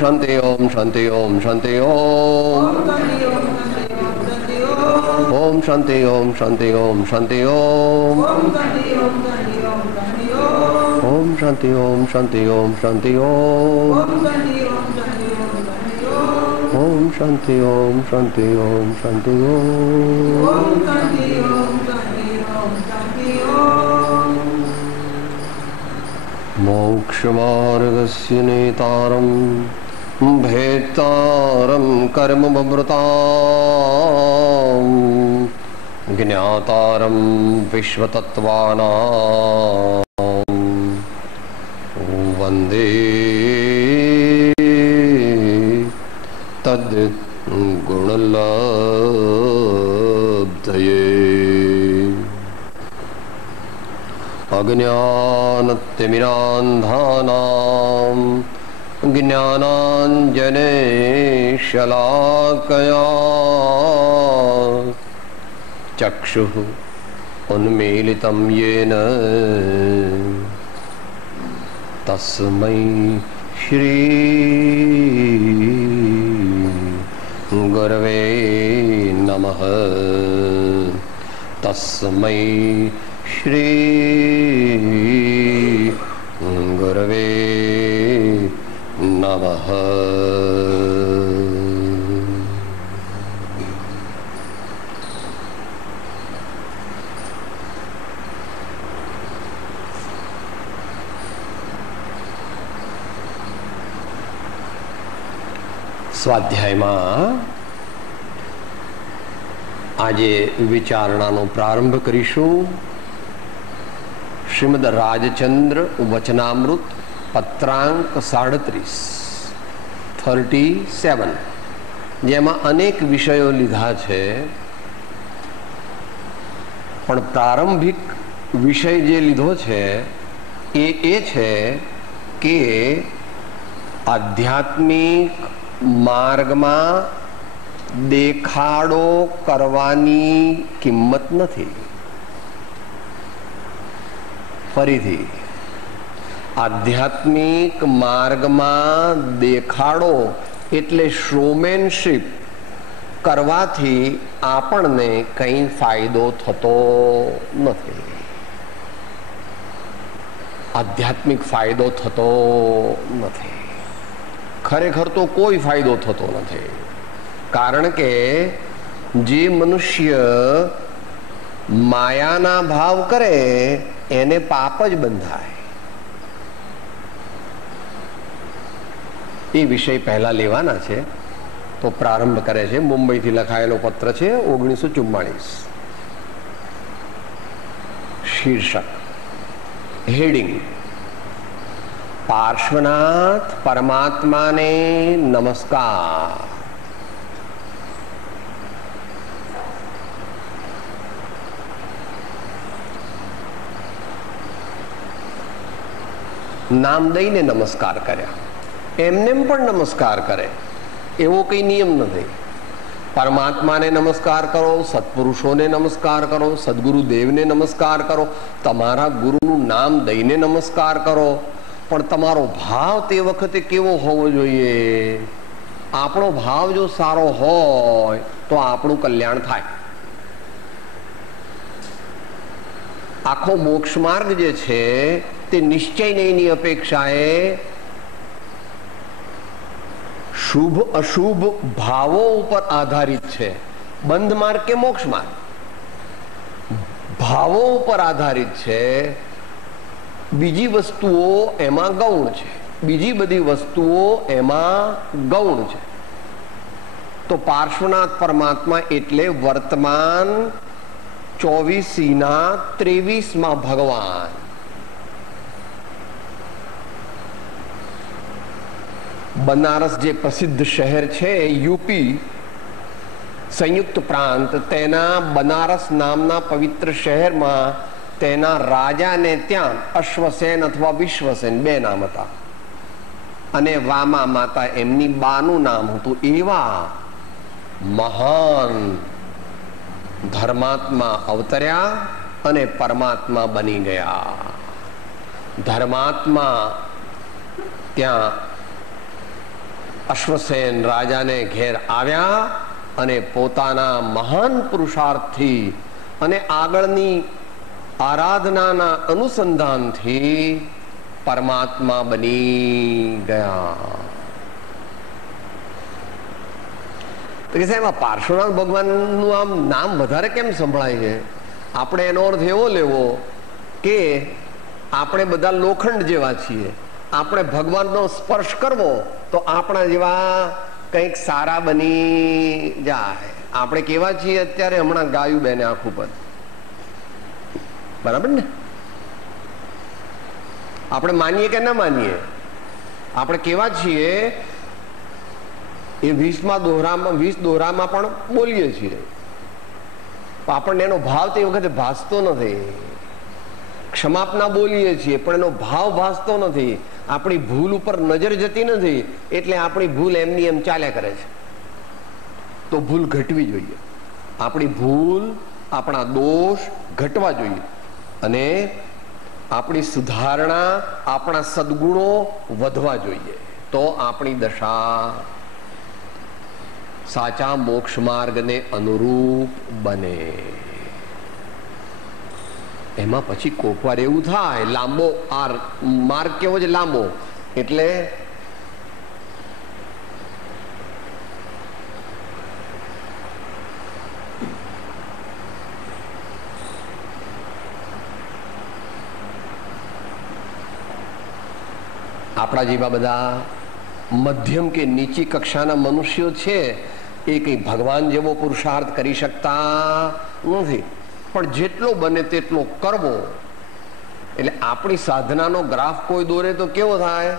શાંતિ ઓમ શાંતિ ઓમ શાંતિ ઓમ શાંતિ ઓમ શાંતિ ઓમ શાંતિ ઓમ શાંતિ ઓમ શાંતિ ઓમ શાંતિ ઓમ શાંતિ ઓમ શાંતિ ઓમ શાંતિ મોક્ષ માર્ગસ્ય નેતારમ ભેતારમ કર્મ બમૃતામ જ્ઞાતારમ વિશ્વતત્વાનામ વંદે તદ ગુણલબ્ધયે અજ્ઞાનતિમિરાંધાનાં જ્ઞાનાંજનેશલાકયા ચક્ષુઃ ઉન્મીલિतं યેન તસ્मै શ્રી ગુરવે નમઃ. તસ્मै શ્રી ગુરવે નમઃ. સ્વાધ્યાયમાં આજે વિચારણાનો પ્રારંભ કરીશું. શ્રીમદ રાજચંદ્ર વચનામૃત પત્રાંક 37, જેમાં અનેક વિષયો લીધા છે, પણ પ્રારંભિક વિષય જે લીધો છે એ છે કે આધ્યાત્મિક માર્ગમાં દેખાડો કરવાની કિંમત નથી. ફરીથી, આધ્યાત્મિક માર્ગમાં દેખાડો એટલે શોમેનશીપ કરવાથી આપણને કંઈ ફાયદો થતો નથી. આધ્યાત્મિક ફાયદો થતો નથી. ખરેખર તો કોઈ ફાયદો થતો નથી. કારણ કે જે મનુષ્ય માયાના ભાવ કરે એને પાપ જ બંધાય. એ વિષય પહેલા લેવાના છે, તો પ્રારંભ કરે છે. મુંબઈથી લખાયેલો પત્ર છે, 1944. શીર્ષક, હેડિંગ: પાર્શ્વનાથ પરમાત્માને નમસ્કાર. નામ દઈને નમસ્કાર કર્યા. એમનેમ પણ નમસ્કાર કરે એવો કઈ નિયમ નથી. પરમાત્માને નમસ્કાર કરો, સત્પુરુષોને નમસ્કાર કરો, સદગુરુદેવને નમસ્કાર કરો, તમારા ગુરુનું નામ દઈને નમસ્કાર કરો. પણ તમારો ભાવ તે વખતે કેવો હોવો જોઈએ? આપણો ભાવ જો સારો હોય તો આપણું કલ્યાણ થાય. આખો મોક્ષ માર્ગ જે છે તે નિશ્ચયની અપેક્ષાએ શુભ અશુભ ભાવો ઉપર આધારિત છે. બંધ માર્ગ કે મોક્ષ માર્ગ ભાવો ઉપર આધારિત છે. બીજી વસ્તુઓ એમાં ગૌણ છે, બીજી બધી વસ્તુઓ એમાં ગૌણ છે. તો પાર્શ્વનાથ પરમાત્મા એટલે વર્તમાન 24/23 ભગવાન. બનારસ જે પ્રસિદ્ધ શહેર છે, યુપી સંયુક્ત પ્રાંત, તેના બનારસ નામના પવિત્ર શહેરમાં તેના રાજાને ત્યાં અશ્વસેન અથવા વિશ્વસેન 2 નામ હતા, અને વામા માતા એમની બાનું નામ હતું. એવા મહાન ધર્માત્મા અવતર્યા અને પરમાત્મા બની ગયા. ધર્માત્મા ત્યાં અશ્વસેન રાજાને ઘેર આવ્યા અને પોતાના મહાન પુરુષાર્થથી અને આગળની આરાધનાના અનુસંધાનથી પરમાત્મા બની ગયા. તો કે સાહેબ, આ પાર્શ્વનાથ ભગવાનનું આમ નામ વધારે કેમ સંભળાય છે? આપણે એનો અર્થ એવો લેવો કે આપણે બધા લોખંડ જેવા છીએ. આપણે ભગવાનનો સ્પર્શ કરવો તો આપણા જેવા કંઈક સારા બની જાય. આપણે કેવા છીએ અત્યારે? હમણાં ગાયું બેને આખું પદ, બરાબર ને? આપણે માનીએ કે ના માનીએ, આપણે કેવા છીએ એ 20 દોરામાં પણ બોલીએ છીએ. આપણને એનો ભાવ તે વખતે ભાસતો નથી. ક્ષમાપના બોલીએ છીએ પણ એનો ભાવ ભાસતો નથી. આપણી ભૂલ ઉપર નજર જતી નથી, એટલે આપણી ભૂલ એમની એમ ચાલ્યા કરે છે. તો ભૂલ ઘટવી જોઈએ. આપણી ભૂલ, આપણા દોષ ઘટવા જોઈએ અને આપણી સુધારણા, આપણા સદગુણો વધવા જોઈએ. તો આપણી દશા સાચા મોક્ષ માર્ગને અનુરૂપ બને. એમાં પછી કોક વાર એવું થાય, લાંબો માર્ગ કેવો છે? લાંબો. એટલે આપણા જેવા બધા મધ્યમ કે નીચી કક્ષાના મનુષ્યો છે એ કઈ ભગવાન જેવો પુરુષાર્થ કરી શકતા નથી. પણ જેટલો બને તેટલો કરવો. એટલે આપણી સાધનાનો ગ્રાફ કોઈ દોરે તો કેવો થાય?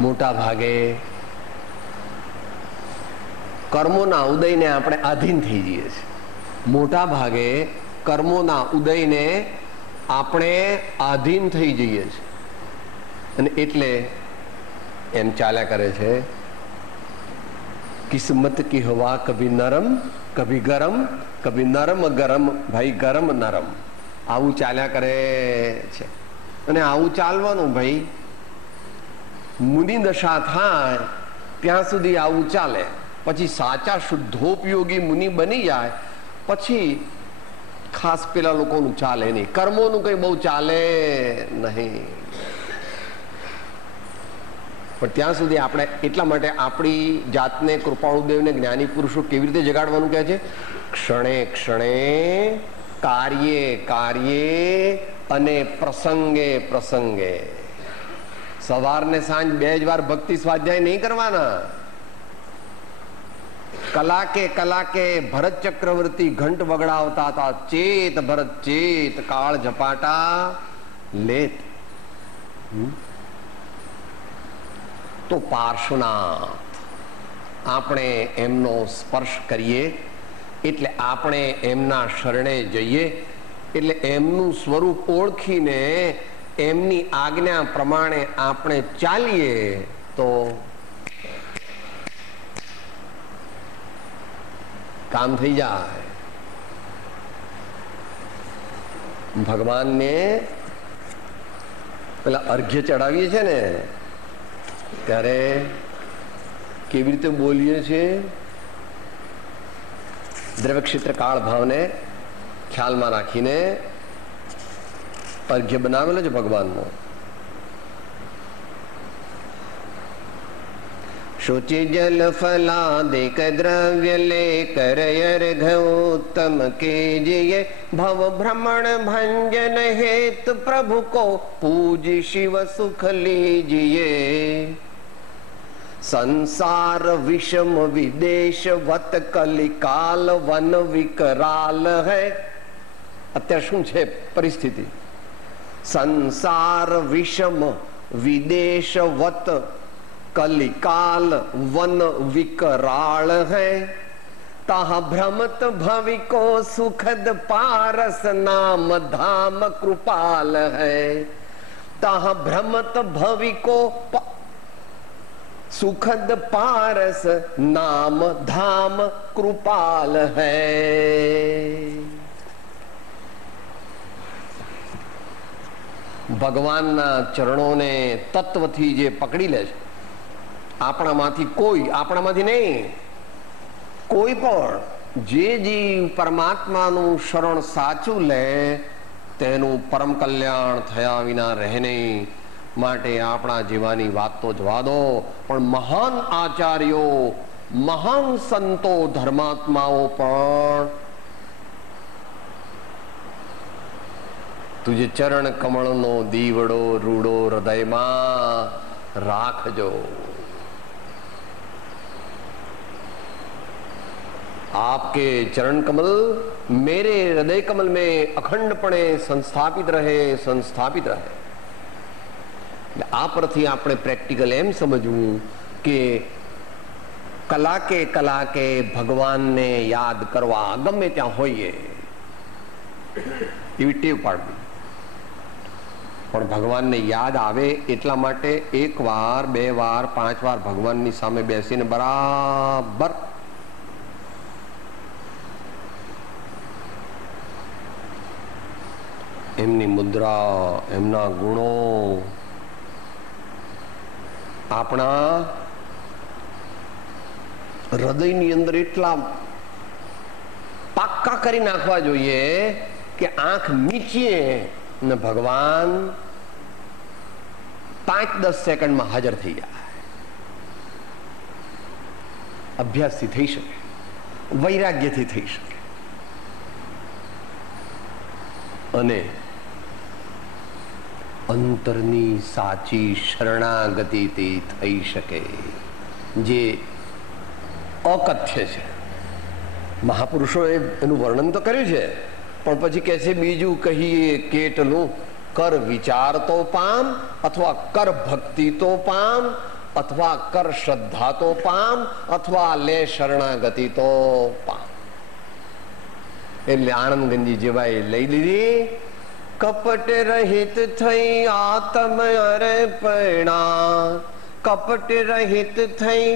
મોટા ભાગે કર્મોના ઉદયને આપણે આધીન થઈ જઈએ છીએ. મોટા ભાગે કર્મોના ઉદયને આપણે આધીન થઈ જઈએ છીએ અને એટલે એમ ચાલ્યા કરે છે. કિસ્મત કી હવા કભી નરમ કભી ગરમ, કભી નરમ ગરમ, ભાઈ ગરમ નરમ, આવું ચાલ્યા કરે છે. અને આવું ચાલવાનું ભાઈ. મુનિ દશા થાય ત્યાં સુધી આવું ચાલે. પછી સાચા શુદ્ધોપયોગી મુનિ બની જાય પછી ખાસ પેલા લોકોનું ચાલે નહીં, કર્મોનું કઈ બહુ ચાલે નહીં. પણ ત્યાં સુધી આપણે એટલા માટે આપણી જાતને કૃપાળુદેવને જ્ઞાની પુરુષો કેવી રીતે જગાડવાનું કહે છે? ક્ષણે ક્ષણે, કાર્યે કાર્યે અને પ્રસંગે પ્રસંગે. સવાર ને સાંજ 2 જ વાર ભક્તિ સ્વાધ્યાય નહીં કરવાના. કલાકે કલાકે ભરત ચક્રવર્તી ઘંટ વગડાવતા હતા, ચેત ભરત ચેત, કાળ ઝપાટા લેત. તો પાર્શ્વનાથ આપણે એમનો સ્પર્શ કરીએ એટલે આપણે એમના શરણે જઈએ એટલે એમનું સ્વરૂપ ઓળખીને એમની આજ્ઞા પ્રમાણે આપણે ચાલીએ તો કામ થઈ જાય. ભગવાનને પેલા અર્ઘ્ય ચડાવીએ છે ને ત્યારે કેવી રીતે બોલીએ છીએ? દ્રવ્ય ક્ષેત્ર કાળ ભાવને ખ્યાલમાં રાખીને અર્ઘ્ય બનાવેલો છે ભગવાનનો. शुचि जल फलादिक द्रव्य लेकर अर्घ उत्तम कीजिए, भव भ्रमण भंजन हेतु प्रभु को पूज शिव सुख लीजिए। संसार विषम विदेश वत कलिकाल वन विकराल है। અત્યારે શું છે પરિસ્થિતિ? સંસાર વિષમ વિદેશ વત कलिकाल वन विकराल है। ताहा भ्रमत भविको सुखद पारस नाम धाम कृपाल है। ताहा भ्रमत भविको सुखद पारस नाम धाम कृपाल है। ભગવાનના ચરણોને તત્વથી જે પકડી લે છે, આપણામાંથી કોઈ, આપણામાંથી નહીં, કોઈ પણ જે જીવ પરમાત્માનું શરણ સાચું લે તેનું પરમ કલ્યાણ થયા વિના રહે નહીં. માટે આપણા જેવાની વાત તો જવા દો, પણ મહાન આચાર્યો, મહાન સંતો, ધર્માત્માઓ પણ તુજે ચરણ કમળનો દીવડો રૂડો હૃદયમાં રાખજો. आपके चरण कमल मेरे हृदय कमल में अखंडपणे संस्थापित रहे, संस्थापित रहे. આ પરથી આપણે પ્રેક્ટિકલ એમ સમજવું કે કલાકે ભગવાનને યાદ કરવા, ગમે ત્યાં હોઈએ એવી ટેવ પાડવી. પણ ભગવાનને યાદ આવે એટલા માટે 1 વાર 2 વાર 5 વાર ભગવાનની સામે બેસીને બરાબર એમની મુદ્રા, એમના ગુણો આપણા હૃદયની અંદર એટલા પાક્કા કરી નાખવા જોઈએ કે આંખ મીચીએ ને ભગવાન 5-10 સેકન્ડમાં હાજર થઈ જાય. અભ્યાસથી થઈ શકે, વૈરાગ્યથી થઈ શકે. અને અંતરની સાચી શરણાગતિથી થઈ શકે, જે અકથ્ય છે. મહાપુરુષોએ એનું વર્ણન તો કર્યું છે, પણ પછી કહે છે બીજું કહીએ કેટલું. કર વિચાર તો પામ, અથવા કર ભક્તિ તો પામ, અથવા કર શ્રદ્ધા તો પામ, અથવા લે શરણાગતિ તો પામ. એટલે આનંદગંજી જેવાએ લઈ લીધી. કપટ રહિત થઈ આત્મ અર્પણા, કપટ રહિત થઈ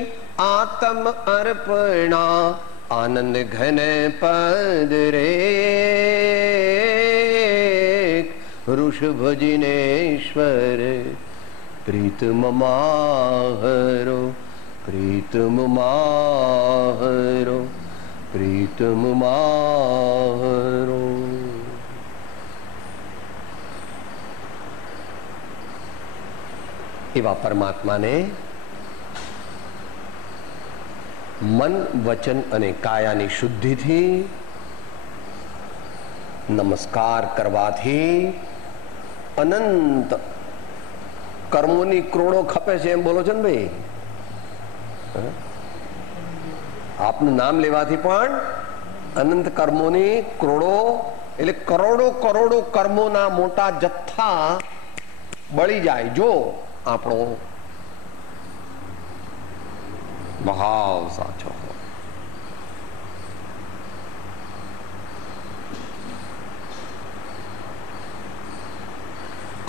આત્મ અર્પણા, આનંદ ઘન પદ રે ઋષભ જિનેશ્વર પ્રીતમ માહરો, પ્રીતમ માહરો, પ્રીતમ માહરો. એવા પરમાત્માને મન, વચન અને કાયાની શુદ્ધિથી નમસ્કાર કરવાથી અનંત કર્મોની કરોડો ખપે છે એમ બોલો છો ને ભાઈ. આપનું નામ લેવાથી પણ અનંત કર્મોની કરોડો, એટલે કરોડો કરોડો કર્મોના મોટા જથ્થા બળી જાય જો આપણો ભાવ સાચો હોય.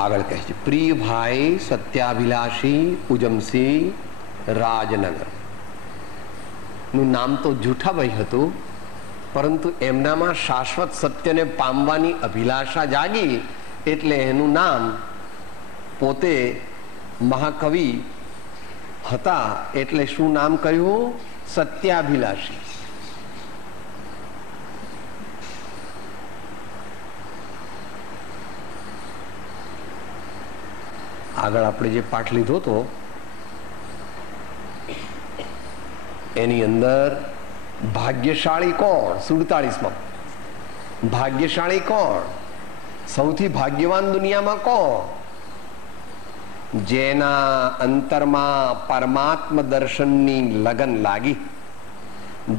આગળ કહે છે, પ્રિય ભાઈ સત્યાભિલાષી ઉજમસિંહ રાજનગર નું નામ તો જૂઠાભાઈ હતું, પરંતુ એમનામાં શાશ્વત સત્યને પામવાની અભિલાષા જાગી એટલે એનું નામ, પોતે મહાકવિ હતા એટલે શું નામ કહ્યું? સત્યાભિલાષી. આગળ આપણે જે પાઠ લીધો હતો એની અંદર ભાગ્યશાળી કોણ? 47માં ભાગ્યશાળી કોણ? સૌથી ભાગ્યવાન દુનિયામાં કોણ? જેના અંતરમાં પરમાત્મ દર્શનની લગન લાગી,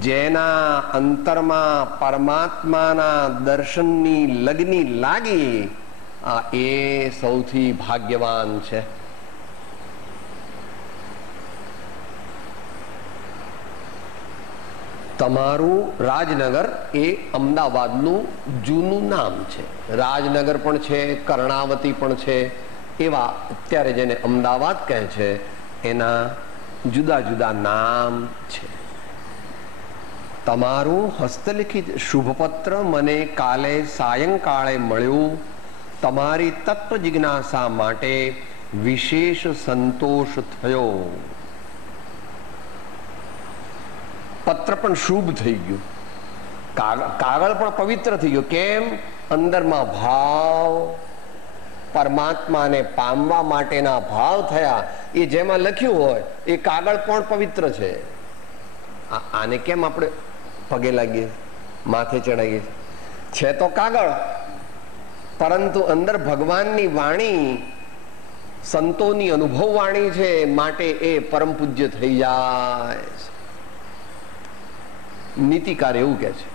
જેના અંતરમાં પરમાત્માના દર્શનની લગની લાગી, એ સૌથી ભાગ્યવાન છે. તમારું રાજનગર એ અમદાવાદનું જૂનું નામ છે. રાજનગર પણ છે, કર્ણાવતી પણ છે. એવા અત્યારે જેને અમદાવાદ કહે છે એના જુદા જુદા નામ છે. તમારું હસ્તલિખિત શુભપત્ર મને કાલે સાયંકાળે મળ્યું. તમારી તત્વ જિજ્ઞાસા માટે વિશેષ સંતોષ થયો. પત્ર પણ શુભ થઈ ગયું, કાગળ પણ પવિત્ર થઈ ગયો. કેમ? અંદરમાં ભાવ, પરમાત્માને પામવા માટેના ભાવ થયા. એ જેમાં લખ્યું હોય એ કાગળ પણ પવિત્ર છે. આને કેમ આપણે પગે લાગીએ, માથે ચડાવીએ? છે તો કાગળ, પરંતુ અંદર ભગવાનની વાણી, સંતોની અનુભવ વાણી છે, માટે એ પરમ પૂજ્ય થઈ જાય. નીતિકાર એવું કે છે,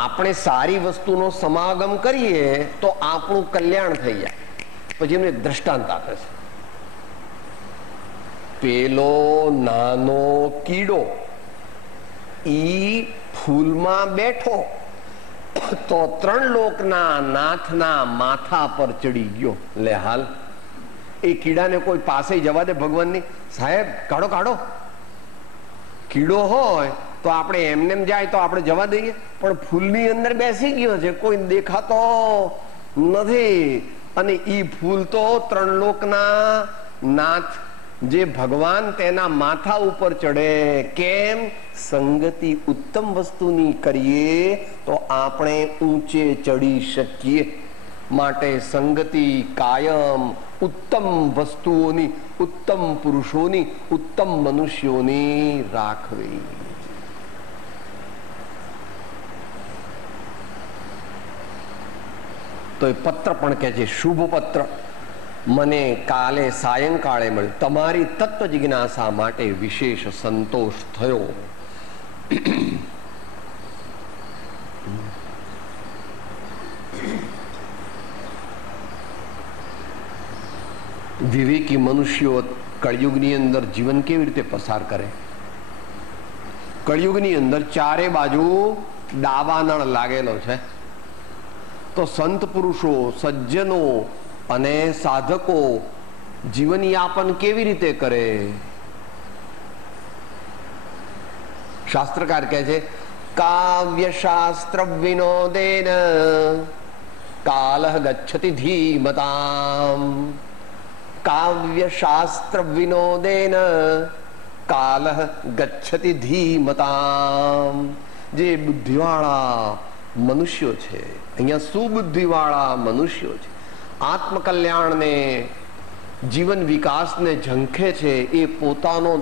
આપણે સારી વસ્તુનો સમાગમ કરીએ તો આપણું કલ્યાણ થઈ જાય. પછી એમને એક દ્રષ્ટાંત આપે છે. પેલો નાનો કીડો ઈ ફૂલમાં બેઠો તો 3 લોકના નાથના માથા પર ચડી ગયો. લે હાલ, એ કીડાને કોઈ પાસે જવા દે ભગવાનની? સાહેબ કાઢો કાઢો. કીડો હોય તો આપણે એમને જાય તો આપણે જવા દઈએ, પણ ફૂલની અંદર બેસી ગયો છે, કોઈ દેખાતો નથી. અને ઈ ફૂલ તો 3 લોકના નાથ જે ભગવાન તેના માથા ઉપર ચડે. કેમ? સંગતિ ઉત્તમ વસ્તુની કરીએ તો આપણે ઊંચે ચડી શકીએ. માટે સંગતિ કાયમ ઉત્તમ વસ્તુઓની, ઉત્તમ પુરુષોની, ઉત્તમ મનુષ્યોની રાખવી. તો એ પત્ર પણ કહે છે, શુભ પત્ર મને કાલે સાયંકાળે મળ્યું. તમારી તત્વ જિજ્ઞાસા માટે વિશેષ સંતોષ થયો. વિવેકી મનુષ્યો કળિયુગની અંદર જીવન કેવી રીતે પસાર કરે? કળિયુગની અંદર ચારે બાજુ દાવાનળ લાગેલો છે. તો સંત પુરુષો, સજ્જનો અને સાધકો જીવનયાપન કેવી રીતે કરે? શાસ્ત્રકાર કહે છે, કાવ્ય શાસ્ત્ર વિનોદેન કાલઃ ગચ્છતિ ધીમતામ. કાવ્ય શાસ્ત્ર વિનોદેન કાલઃ ગચ્છતિ ધીમતામ. જે બુદ્ધિવાળા મનુષ્યો છે, અહીંયા સુબુદ્ધિવાળા મનુષ્યો છે, આત્મકલ્યાણને, જીવન વિકાસને ઝંખે છે, એ પોતાનો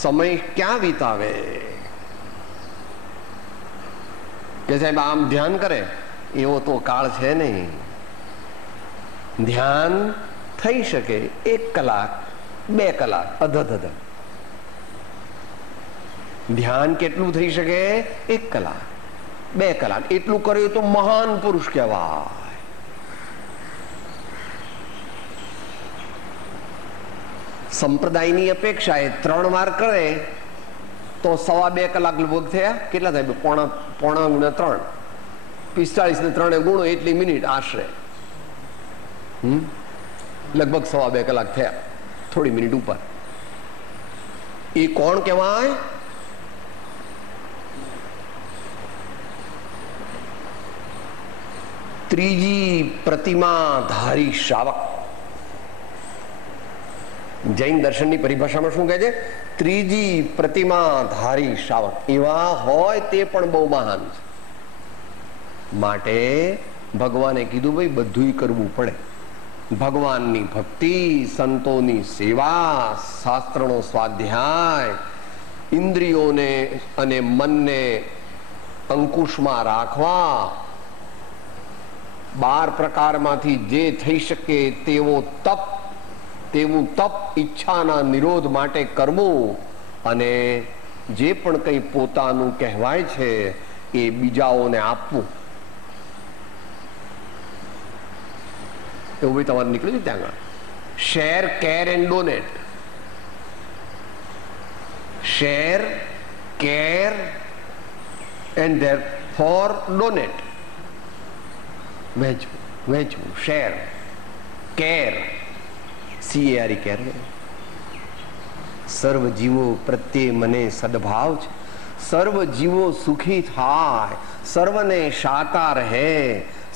સમય ક્યાં વિતાવે? કે સાહેબ આમ ધ્યાન કરે, એવો તો કાળ છે નહીં. ધ્યાન થઈ શકે 1 કલાક 2 કલાક અધધ. ધ્યાન કેટલું થઈ શકે? 1 કલાક 2 કલાક. એટલું કર્યું તો મહાન પુરુષ કહેવાય. સંપ્રદાયની અપેક્ષા એ 3 વાર કરે તો 2.25 કલાક લગભગ થયા. કેટલા થાય? પોણા ગુણ્યા 3, 45 ને 3 ગુણો એટલી મિનિટ આશરે. લગભગ 2.25 કલાક થયા, થોડી મિનિટ ઉપર. એ કોણ કહેવાય? ત્રીજી પ્રતિમા ધારી શ્રાવક. જૈન દર્શનની પરિભાષામાં શું કહે છે? ત્રીજી પ્રતિમા ધારી શ્રાવક. એવા હોય તે પણ બહુ મહાન છે. માટે ભગવાને કીધું, ભાઈ બધું કરવું પડે. ભગવાનની ભક્તિ, સંતોની સેવા, શાસ્ત્રનો સ્વાધ્યાય, ઇન્દ્રિયોને અને મનને અંકુશમાં રાખવા, 12 પ્રકારમાંથી જે થઈ શકે તેવું તપ, ઈચ્છાના નિરોધ માટે કરવું, અને જે પણ કંઈ પોતાનું કહેવાય છે એ બીજાઓને આપવું. એવું ભાઈ તમારે નીકળ્યું છે ત્યાં આગળ. Share, care and donate. Share, care and therefore donate. વહેંચવું. Share, care, CARE care. સર્વ જીવો પ્રત્યે મને સદભાવ છે. સર્વ જીવો સુખી થાય, સર્વને શાતા રહે,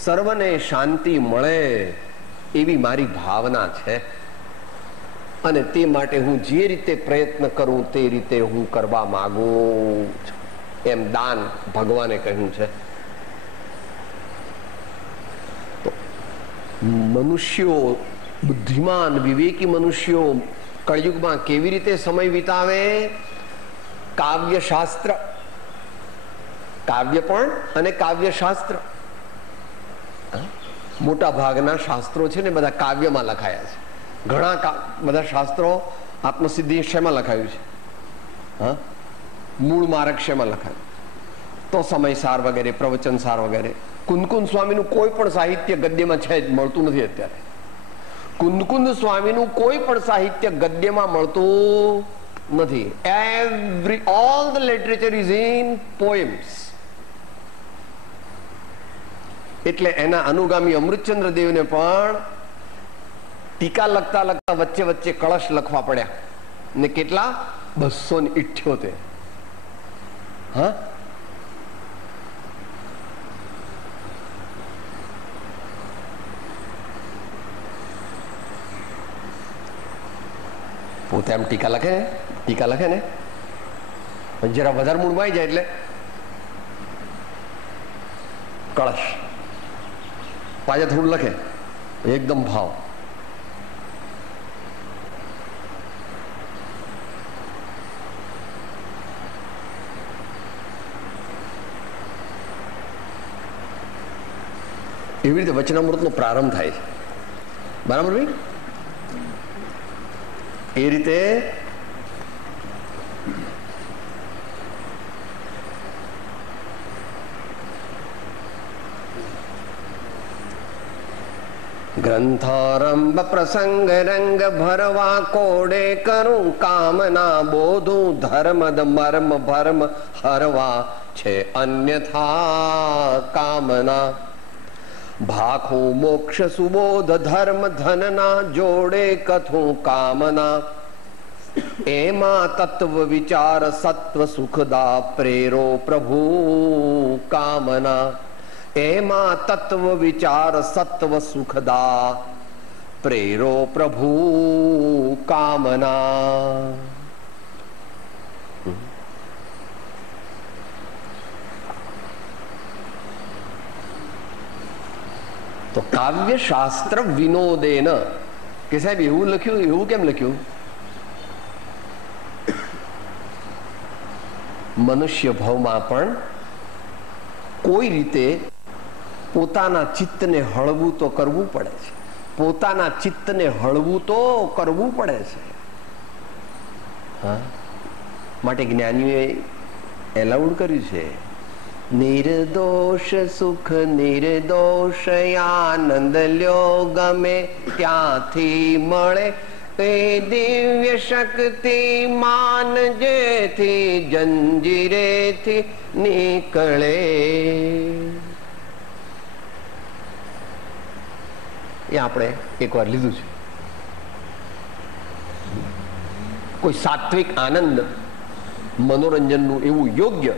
સર્વને શાંતિ મળે, એવી મારી ભાવના છે. અને તે માટે હું જે રીતે પ્રયત્ન કરું તે રીતે હું કરવા માંગુ છું. એમ દાન ભગવાને કહ્યું છે. તો મનુષ્યો, બુદ્ધિમાન વિવેકી મનુષ્યો કળયુગમાં કેવી રીતે સમય વિતાવે? કાવ્ય શાસ્ત્ર, કાવ્ય પણ અને કાવ્ય શાસ્ત્ર. મોટા ભાગના શાસ્ત્રો છે ને બધા કાવ્યમાં લખાયા છે. ઘણા બધા શાસ્ત્રો આત્મસિદ્ધિ શેમાં લખાયું છે? હા, મૂળ માર્ગ શેમાં લખાયું? તો સમયસાર વગેરે, પ્રવચનસાર વગેરે. કુંદકુંદ સ્વામીનું કોઈ પણ સાહિત્ય ગદ્યમાં છે જ, મળતું નથી અત્યારે. કુંદકુંદ સ્વામીનું કોઈ પણ સાહિત્ય ગદ્યમાં મળતું નથી. All the literature is in poems. એટલે એના અનુગામી અમૃતચંદ્ર દેવને પણ ટીકા લખતા લખતા વચ્ચે વચ્ચે કળશ લખવા પડ્યા. ને કેટલા? 278. હા, પોતે આમ ટીકા લખે ને જરા વધારે મૂળમાં આવી જાય એટલે કળશ, પાછા થોડું લખે, એકદમ ભાવ. એવી રીતે વચનામૃતનો પ્રારંભ થાય છે. બરાબર ભાઈ? એ રીતે ગ્રંથારંભ પ્રસંગ રંગ ભરવા કોડે કરું કામના બોધું ધર્મદ મર્મ ભર્મ હરવા છે અન્યથા કામના ભાખું મોક્ષ સુબોધ ધર્મ ધનના જોડે કથું કામના એમાં તત્વ વિચાર સત્વ સુખદા પ્રેરો પ્રભુ કામના એમાં તત્વ વિચાર સત્વ સુખદા પ્રેરો પ્રભુ કામના. તો કાવ્ય શાસ્ત્ર વિનોદેન કે સાહેબ એવું લખ્યું, એવું કેમ લખ્યું? મનુષ્ય ભાવમાં પણ કોઈ રીતે પોતાના ચિત્તને હળવું તો કરવું પડે છે. પોતાના ચિત્તને હળવું તો કરવું પડે છે. હા, માટે જ્ઞાનીઓએ એલાઉડ કર્યું છે. નિર્દોષ સુખ નિર્દોષ આનંદ લ્યો ગમે ત્યાંથી મળે એ દિવ્ય શક્તિ માન જેથી જંજીરેથી નીકળે. એ આપણે એકવાર લીધું છે. કોઈ સાત્વિક આનંદ મનોરંજનનું એવું યોગ્ય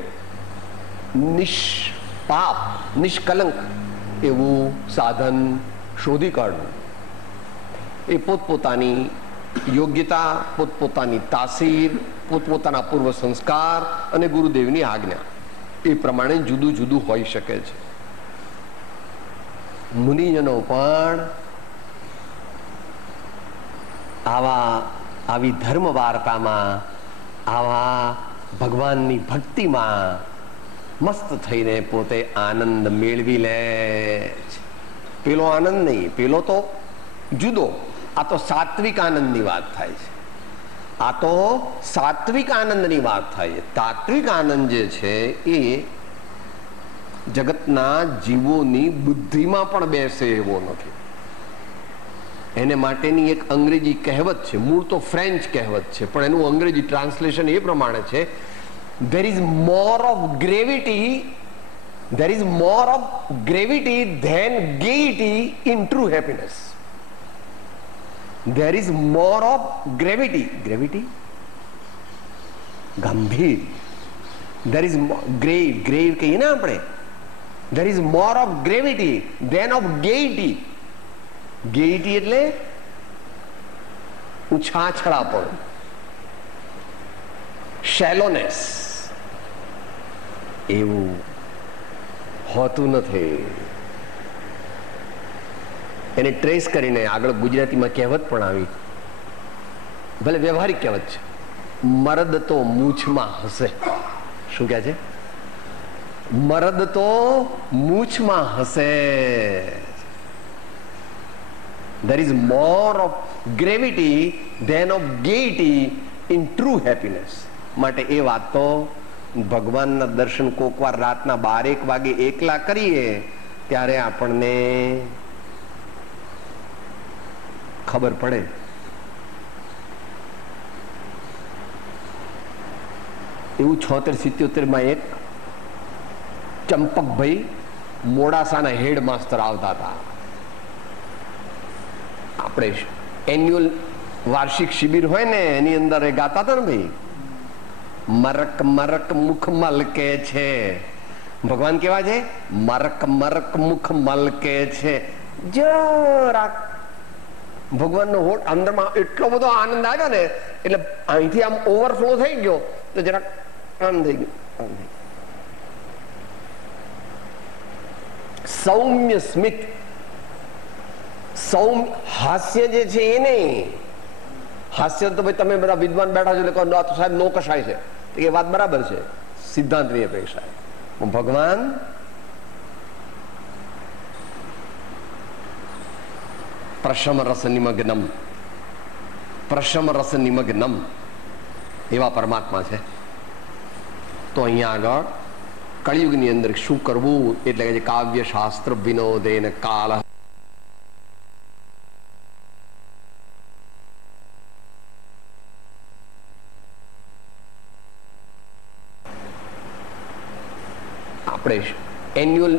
નિષ્પાપ નિષ્કલંક એવું સાધન શોધી કાઢવું. એ પોતપોતાની યોગ્યતા, પોતપોતાની તાસીર, પોતપોતાના પૂર્વ સંસ્કાર અને ગુરુદેવની આજ્ઞા એ પ્રમાણે જુદું જુદું હોઈ શકે છે. મુનિજનો પણ આવી ધર્મ વાર્તામાં, આવા ભગવાનની ભક્તિમાં મસ્ત થઈને પોતે આનંદ મેળવી લે છે. પેલો આનંદ નહીં, પેલો તો જુદો. આ તો સાત્વિક આનંદની વાત થાય છે. આ તો સાત્વિક આનંદની વાત થાય છે. તાત્વિક આનંદ જે છે એ જગતના જીવોની બુદ્ધિમાં પણ બેસે એવો નથી. એને માટેની એક અંગ્રેજી કહેવત છે, મૂળ તો ફ્રેન્ચ કહેવત છે, પણ એનું અંગ્રેજી ટ્રાન્સલેશન એ પ્રમાણે છે: there is more of gravity than gaiety in true happiness. There is more of gravity, ગંભીર, there is grave કહીએ ને આપણે, there is more of gravity than of gaiety. gaiety એટલે ઉછાછળાપણ, shallowness. એવું હોતું નથી. એને ટ્રેસ કરીને આગળ ગુજરાતીમાં કહેવત પણ આવી, ભલે વ્યવહારિક કહેવત છે, મરદ તો મૂછમાં હસે. શું કહે છે? મરદ તો મૂછમાં હસે. There is more of gravity than of gaiety in true happiness. માટે એ વાત તો ભગવાનના દર્શન કોક વાર રાતના 12-1 વાગે એકલા કરીએ ત્યારે આપણને ખબર પડે. એવું 76-77 એક ચંપકભાઈ મોડાસાના હેડ માસ્ટર આવતા હતા. આપણે એન્યુઅલ વાર્ષિક શિબિર હોય ને એની અંદર એ ગાતા હતા ને ભાઈ, મરક મરક મુખ મલકે છે. ભગવાન કેવા છે? મરક મરક મુખ મલકે છે. જરાક ભગવાનનો હોઠ અંદરમાં એટલો બધો આનંદ આવ્યો ને, એટલે અહીંથી આમ ઓવરફ્લો થઈ ગયો તો જરાક આમ થઈ ગયું. સૌમ્ય સ્મિત, સૌમ્ય હાસ્ય જે છે એ નહીં. હાસ્ય તો ભાઈ તમે બધા વિદ્વાન બેઠા છો એટલે કહો સાહેબ નો કશાય છે, એ વાત બરાબર છે સિદ્ધાંતની અપેક્ષા. ભગવાન પ્રશમ રસ નિમગ્નમ, પ્રશમ રસ નિમગ્નમ એવા પરમાત્મા છે. તો અહીંયા આગળ કળિયુગની અંદર શું કરવું એટલે કે કાવ્ય શાસ્ત્ર વિનોદેન કાલ. આપણે એન્યુઅલ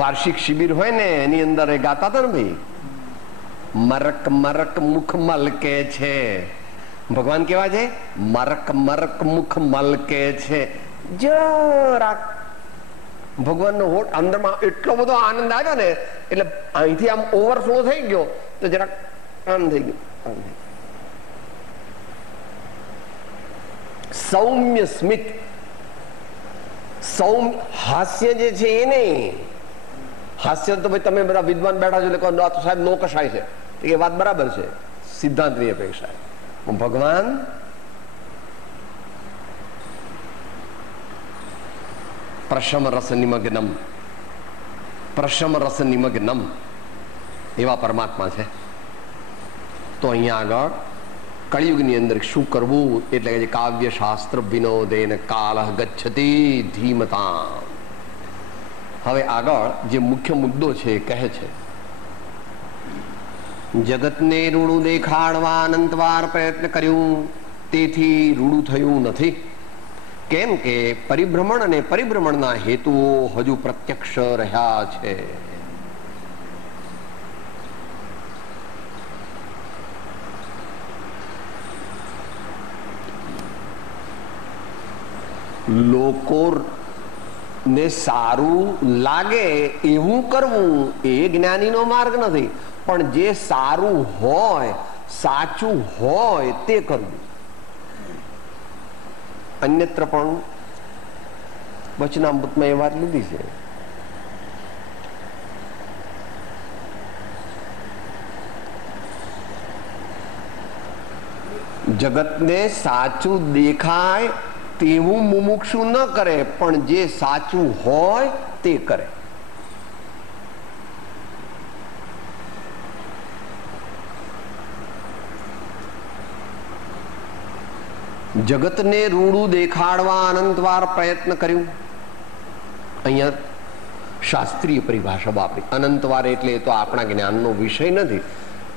વાર્ષિક શિબિર હોય ને એની અંદર એ ગાતા હતા ને ભાઈ, મરક મરક મુખ મલકે છે. ભગવાન કેવા છે? મરક મરક મુખ મલકે છે. જરાક ભગવાનનો હોઠ અંદરમાં એટલો બધો આનંદ આવ્યો ને, એટલે અહીંથી આમ ઓવરફ્લો થઈ ગયો તો જરાક આમ થઈ ગયું. સૌમ્ય સ્મિત, સૌમ્ય હાસ્ય જે છે એ નહીં. હાસ્ય તો ભાઈ તમે બધા વિદ્વાન બેઠા છો એટલે કહો સાહેબ નો કશાય છે, એ વાત બરાબર છે સિદ્ધાંતની અપેક્ષા. ભગવાન પ્રશમ રસ નિમગ્નમ, પ્રશમ રસ નિમગ્નમ એવા પરમાત્મા છે. તો અહીંયા આગળ કળિયુગની અંદર શું કરવું એટલે કે કાવ્ય શાસ્ત્ર વિનોદેન કાલ ગચ્છતિ ધીમતા. હવે આગળ જે મુખ્ય મુદ્દો છે એ કહે છે, જગતને રૂડું દેખાડવા અનંતવાર પ્રયત્ન કર્યું, તેથી રૂડું થયું નથી. કેમ કે પરિભ્રમણ અને પરિભ્રમણના હેતુઓ હજુ પ્રત્યક્ષ રહ્યા છે. લોકોને સારું લાગે એવું કરવું એ જ્ઞાનીનો માર્ગ નથી, પણ જે સારું હોય, સાચું હોય તે કરવું. અન્યત્ર પણ વચનામૃતમાં એ વાત લીધી છે. જગતને સાચું દેખાય તેવું મુમુક્ષુ ન કરે, પણ જે સાચું હોય તે કરે. જગતને રૂડું દેખાડવા અનંતવાર પ્રયત્ન કર્યું. અહીંયા શાસ્ત્રીય પરિભાષા વાપરી. અનંતવાર એટલે તો આપણા જ્ઞાનનો વિષય નથી,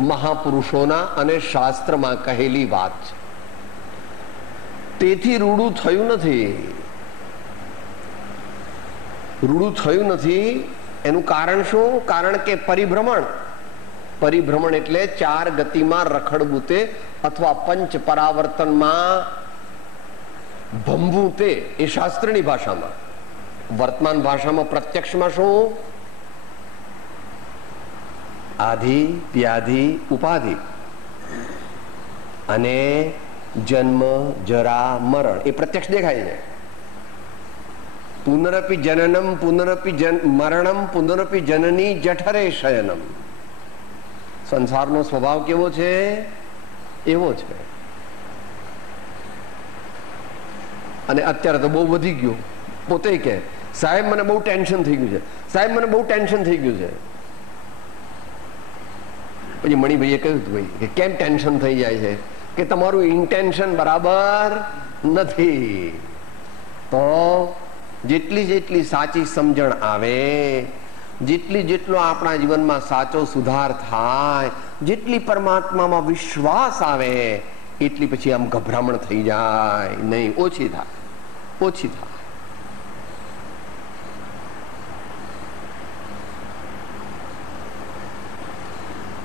મહાપુરુષોના અને શાસ્ત્રમાં કહેલી વાત છે. તેથી રૂડું થયું નથી. રૂડું થયું નથી એનું કારણ શું? કારણ કે પરિભ્રમણ, પરિભ્રમણ એટલે ચાર ગતિમાં રખડબૂતે અથવા પંચ પરાવર્તનમાં ભંભુ તે એ શાસ્ત્રની ભાષામાં. વર્તમાન ભાષામાં પ્રત્યક્ષમાં શું? આધિ, વ્યાધિ, ઉપાધિ અને જન્મ, જરા, મરણ એ પ્રત્યક્ષ દેખાય છે. પુનરપી જનનમ પુનરપી મરણમ પુનરપી જનની જઠરે શયનમ. સંસારનો સ્વભાવ કેવો છે? એવો છે. અને અત્યારે તો બહુ વધી ગયું. પોતે કે સાહેબ મને બહુ ટેન્શન થઈ ગયું છે, સાહેબ મને બહુ ટેન્શન થઈ ગયું છે. પછી મણિભાઈએ કહ્યું ભાઈ કે કેમ ટેન્શન થઈ જાય છે? કે તમારું ઇન્ટેન્શન બરાબર નથી. તો જેટલી સાચી સમજણ આવે, જેટલો આપણા જીવનમાં સાચો સુધાર થાય, જેટલી પરમાત્મામાં વિશ્વાસ આવે, એટલી પછી આમ ગભરામણ થઈ જાય નહીં, ઓછી થાય.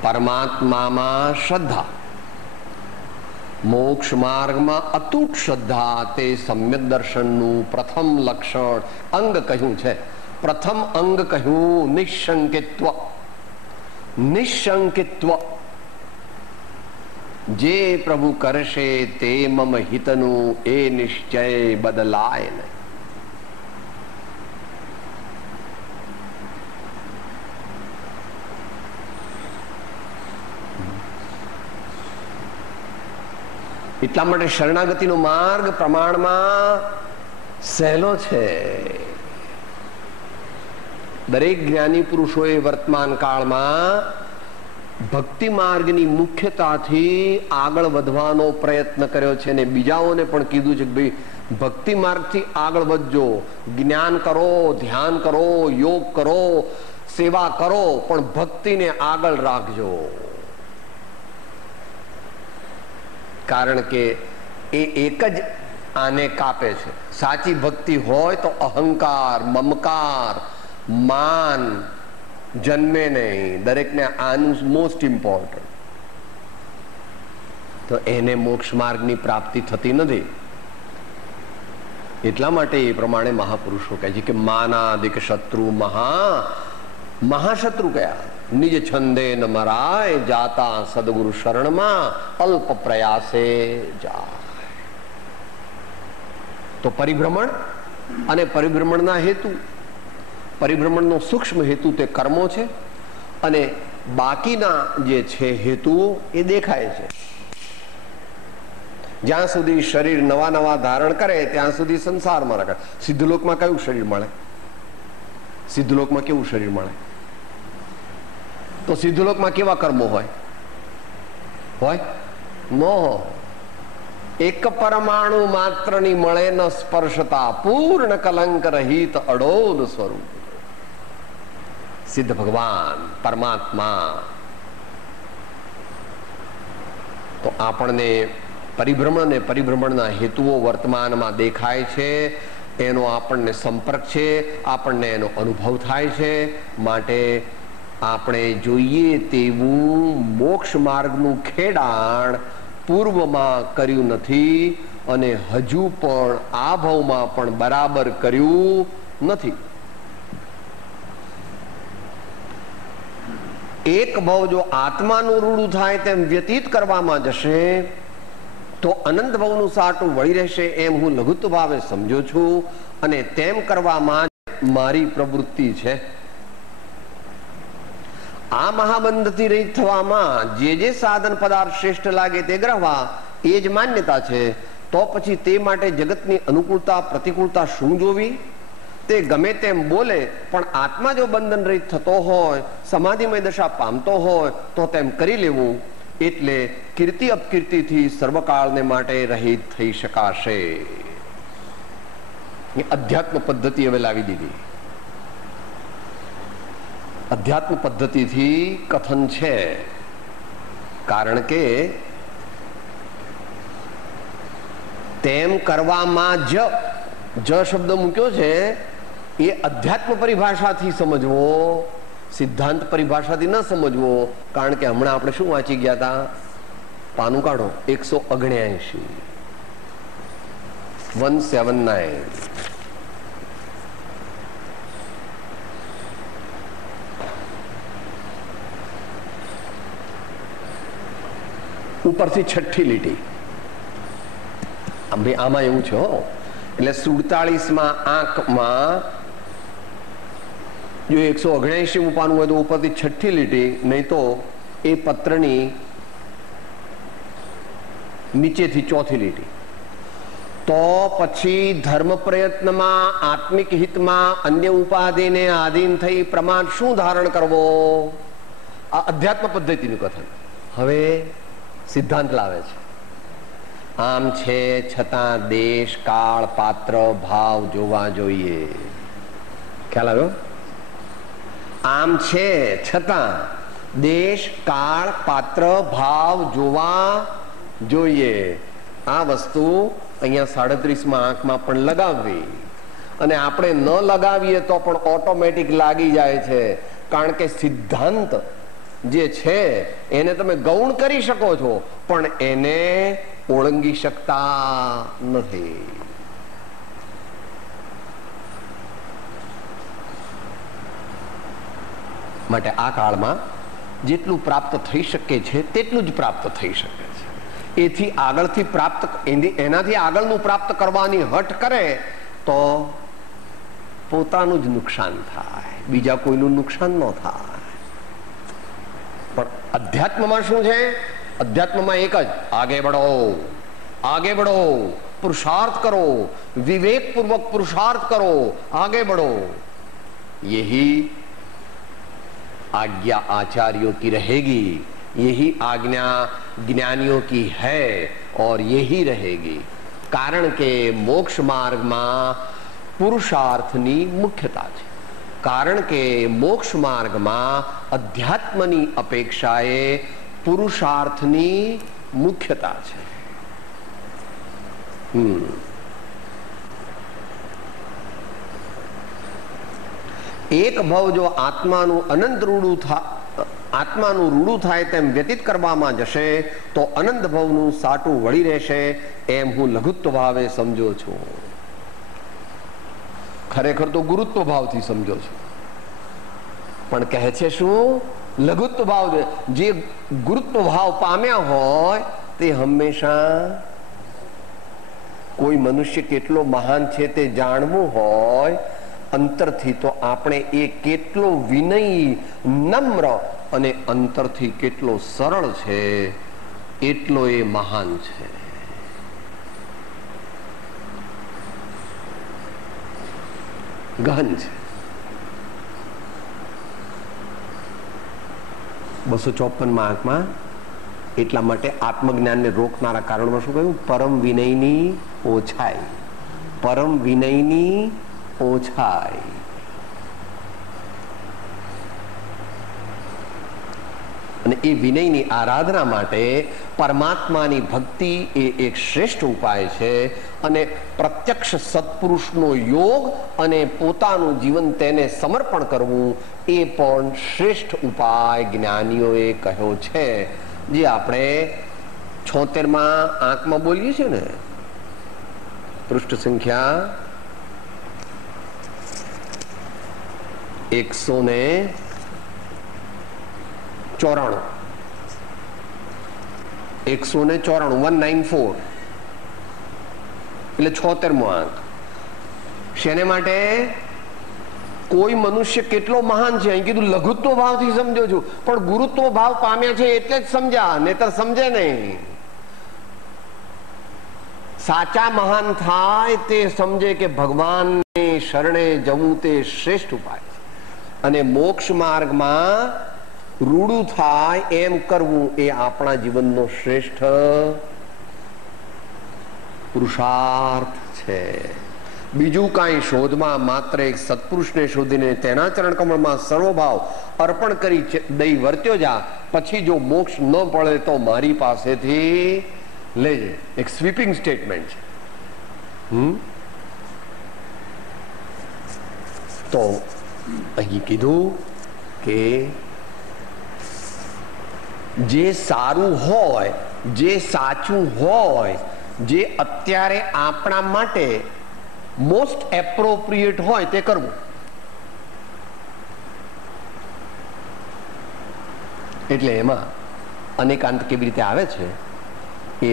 પરમાત્મામાં શ્રદ્ધા, મોક્ષ માર્ગમાં અતૂટ શ્રદ્ધા તે સમ્યક દર્શનનું પ્રથમ લક્ષણ અંગ કહ્યું છે. પ્રથમ અંગ કહ્યું નિશંકિત્વ. નિશંકિત્વ જે પ્રભુ કરશે તે મમ હિતનું એ નિશ્ચય બદલાય નહીં. એટલા માટે શરણાગતિનો માર્ગ પ્રમાણમાં સહેલો છે. દરેક જ્ઞાની પુરુષોએ વર્તમાન કાળમાં ભક્તિ માર્ગની મુખ્યતાથી આગળ વધવાનો પ્રયત્ન કર્યો છે અને બીજાઓને પણ કીધું છે કે ભાઈ ભક્તિ માર્ગથી આગળ વધજો, જ્ઞાન કરો, ધ્યાન કરો, યોગ કરો, સેવા કરો, પણ ભક્તિને આગળ રાખજો. કારણ કે એ એક જ આને કાપે છે. સાચી ભક્તિ હોય તો અહંકાર, મમકાર, માન જન્મે નહીં. દરેકને આનું મોસ્ટ ઇમ્પોર્ટન્ટ. તો એને મોક્ષ માર્ગની પ્રાપ્તિ થતી નથી. એટલા માટે એ પ્રમાણે મહાપુરુષો કહે છે કે માનાદિક શત્રુ મહાશત્રુ કયા? નિજ છંદે ન મરાય જાતા સદગુરુ શરણમાં અલ્પ પ્રયાસે જાય. તો પરિભ્રમણ અને પરિભ્રમણના હેતુ, પરિભ્રમણનો સૂક્ષ્મ હેતુ તે કર્મો છે અને બાકીના જે છે હેતુઓ એ દેખાય છે. જ્યાં સુધી શરીર નવા ધારણ કરે ત્યાં સુધી સંસારમાં રહે. સિદ્ધલોકમાં કયું શરીર મળે? સિદ્ધલોકમાં કેવું શરીર મળે? તો સિદ્ધલોકમાં કેવા કર્મો હોય? નો. એક પરમાણુ માત્રની મળે ન સ્પર્શતા પૂર્ણ કલંક રહિત અડોલ સ્વરૂપ. સિદ્ધ ભગવાન પરમાત્મા. તો આપણને પરિભ્રમણ અને પરિભ્રમણના હેતુઓ વર્તમાનમાં દેખાય છે, એનો આપણને સંપર્ક છે, આપણને એનો અનુભવ થાય છે. માટે આપણે જોઈએ તેવું મોક્ષ માર્ગનું ખેડાણ પૂર્વમાં કર્યું નથી અને હજુ પણ આ ભાવમાં પણ બરાબર કર્યું નથી. એક ભાવ જો આત્માનું રૂડું થાય તેમ વ્યતીત કરવામાં જશે તો અનંત ભાવનું સાટું વળી રહેશે એમ હું લઘુત્વ ભાવે સમજો છું અને તેમ કરવામાં મારી પ્રવૃત્તિ છે. આ મહાબંધથી રહિત થવામાં જે સાધન પદાર્થ શ્રેષ્ઠ લાગે તે ગ્રહવા એ જ માન્યતા છે. તો પછી તે માટે જગતની અનુકૂળતા પ્રતિકૂળતા શું જોવી? તે ગમે તેમ બોલે પણ આત્મા જો બંધન રહિત થતો હોય, સમાધિમય દશા પામતો હોય તો તેમ કરી લેવું. એટલે કીર્તિ અપકીર્તિથી સર્વકાળને માટે રહિત થઈ શકાશે. અધ્યાત્મ પદ્ધતિ હવે લાવી દીધી. અધ્યાત્મ પદ્ધતિથી કથન છે. કારણ કે તેમ કરવામાં જ શબ્દ મૂક્યો છે એ અધ્યાત્મ પરિભાષાથી સમજવો, સિદ્ધાંત પરિભાષાથી ન સમજવો. કારણ કે હમણાં આપણે શું વાંચી ગયા હતા? પાનું કાઢો 179. 179. ઉપરથી છઠ્ઠી લીટી. ભાઈ આમાં એવું છે એટલે 47માં આંકમાં જો 179 પાનું હોય તો ઉપરથી છઠ્ઠી લીટી, નહીં તો એ પત્રની નીચેથી ચોથી લીટી. તો પછી ધર્મ પ્રયત્નમાં આત્મિક હિતમાં અન્ય ઉપાધિને આધીન થઈ પ્રમાણ શું ધારણ કરવો? આ અધ્યાત્મ પદ્ધતિનું કથન. હવે સિદ્ધાંત લાવે છે. આમ છે છતાં દેશ, કાળ, પાત્ર, ભાવ જોવા જોઈએ. ખ્યાલ આવ્યો? આમ છે છતાં દેશ, કાળ, પાત્ર, ભાવ જોવા જોઈએ. આ વસ્તુ અહીંયા 37માં આંકમાં પણ લગાવવી. અને આપણે ન લગાવીએ તો પણ ઓટોમેટિક લાગી જાય છે, કારણ કે સિદ્ધાંત જે છે એને તમે ગૌણ કરી શકો છો, પણ એને ઓળંગી શકતા નથી. માટે આ કાળમાં જેટલું પ્રાપ્ત થઈ શકે છે તેટલું જ પ્રાપ્ત થઈ શકે છે. એથી આગળથી પ્રાપ્ત, એનાથી આગળનું પ્રાપ્ત કરવાની હઠ કરે તો પોતાનું જ નુકસાન થાય, બીજા કોઈનું નુકસાન ન થાય. પણ અધ્યાત્મમાં શું છે? અધ્યાત્મમાં એક જ, આગે बढ़ो, आगे बढ़ो, पुरुषार्थ करो, विवेक पूर्वक पुरुषार्थ करो, आगे बढ़ो. यही आज्ञा आचार्यों की रहेगी, यही आज्ञा ज्ञानियों की है और यही रहेगी. કારણ કે મોક્ષ માર્ગમાં પુરુષાર્થની મુખ્યતા છે. કારણ કે મોક્ષ માર્ગમાં અધ્યાત્મની અપેક્ષાએ પુરુષાર્થની મુખ્યતા છે. એક ભવ જો આત્માનું અનંત રૂડું આત્માનું રૂડું થાય તેમ વ્યતીત કરવામાં જશે તો અનંત ભવનું સાટું વળી રહેશે એમ હું લઘુત્વ ભાવે સમજો છું. ખરેખર તો ગુરુત્વ ભાવથી સમજો છો, પણ કહે છે શું? લઘુત્વ ભાવ. જે ગુરુત્વ ભાવ પામ્યા હોય તે હંમેશા, કોઈ મનુષ્ય કેટલો મહાન છે તે જાણવું હોય અંતરથી, તો આપણે એ કેટલો વિનયી, નમ્ર અને અંતરથી કેટલો સરળ છે એટલો એ મહાન છે. ગહન છે. 254માં આંકમાં એટલા માટે આત્મજ્ઞાનને રોકનારા કારણમાં શું કહ્યું? પરમ વિનયની ઓછાઈ. પરમ વિનયની ઓછાઈ. અને એ વિનયની આરાધના માટે પરમાત્માની ભક્તિ એ એક શ્રેષ્ઠ ઉપાય છે. અને પ્રત્યક્ષ સત્પુરુષનો યોગ અને પોતાનું જીવન તેને સમર્પણ કરવું એ પણ શ્રેષ્ઠ ઉપાય જ્ઞાનીઓએ કહ્યો છે. જે આપણે 76માં આંકમાં બોલીએ છીએ ને, પૃષ્ઠ સંખ્યા 194, 194 એટલે 76મો આંક. શેને માટે? કોઈ મનુષ્ય કેટલો મહાન છે, અહીં કીધું લઘુત્વ ભાવથી સમજો છું, પણ ગુરુત્વ ભાવ પામ્યા છે એટલે જ સમજ્યા, નહીતર સમજે નહીં. સાચા મહાન થાય તે સમજે કે ભગવાનને શરણે જવું તે શ્રેષ્ઠ ઉપાય છે. અને મોક્ષ માર્ગમાં રૂડું થાય એમ કરવું એ આપણા જીવનનો શ્રેષ્ઠ પુરુષાર્થ છે. બીજું કાંઈ શોધમાં માત્ર એક સત્પુરુષને શોધીને તેના ચરણ કમળમાં સર્વભાવ અર્પણ કરી દઈ વર્ત્યો જા, પછી જો મોક્ષ ન પડે તો મારી પાસેથી લેજે. એક સ્વીપિંગ સ્ટેટમેન્ટ છે. તો અહીં કીધું કે જે સારું હોય, જે સાચું હોય જે અત્યારે આપણા માટે મોસ્ટ એપ્રોપ્રિએટ હોય તે કરવું. એટલે એમાં અનેકાંત કેવી રીતે આવે છે એ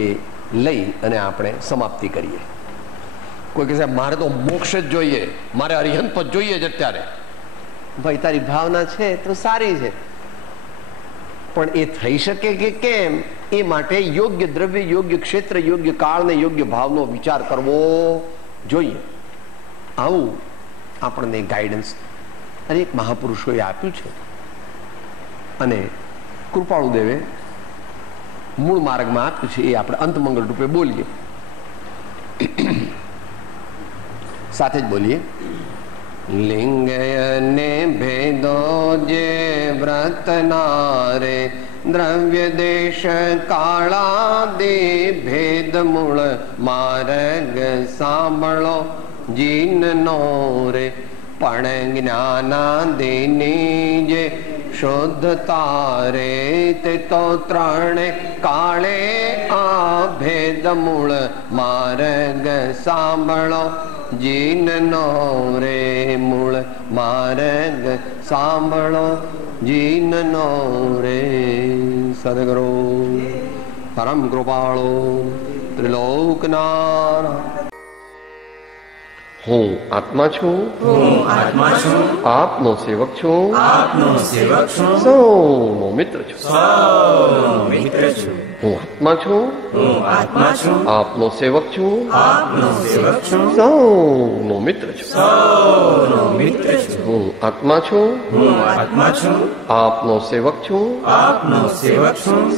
લઈ અને આપણે સમાપ્તિ કરીએ. કોઈ કહે સાહેબ મારે તો મોક્ષ જ જોઈએ, મારે અરિહંત પદ જોઈએ જ અત્યારે. ભાઈ તારી ભાવના છે તો સારી છે, પણ એ થઈ શકે કે કેમ એ માટે યોગ્ય દ્રવ્ય, યોગ્ય ક્ષેત્ર, યોગ્ય કાળ ને યોગ્ય ભાવનો વિચાર કરવો જોઈએ. આવું આપણને ગાઈડન્સ અનેક મહાપુરુષોએ આપ્યું છે અને કૃપાળુદેવે મૂળ માર્ગમાં આપ્યું છે. એ આપણે અંતમંગળ રૂપે બોલીએ, સાથે જ બોલીએ. લિંગયને ભેદો જે વ્રતનારે, દ્રવ્ય દેશ કાળાદિ ભેદ મૂળ માર્ગ સાંભળો જીનનો રે. પણ જ્ઞાનાદિની જે શુદ્ધતા રે, તે તો ત્રણે કાળે આ ભેદ મૂળ માર્ગ સાંભળો જીનનો રે. મૂળ માર્ગ સાંભળો જીનનો રે. સદગુરુ પરમ કૃપાળો ત્રિલોકનાથ. હું આત્મા છું, આપનો સેવક છું, સૌનો મિત્ર છું. હું આત્મા છું, આપનો સેવક છું, સૌનો મિત્ર છું. હું આત્મા છું, આપનો સેવક છું,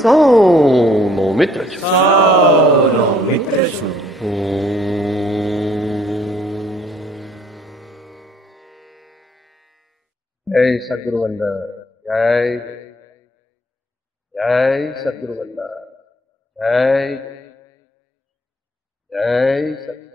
સૌનો મિત્ર છું. જય સદગુરુ વંદન. જય જય સદગુરુ વંદન. જય જય સદગુરુ.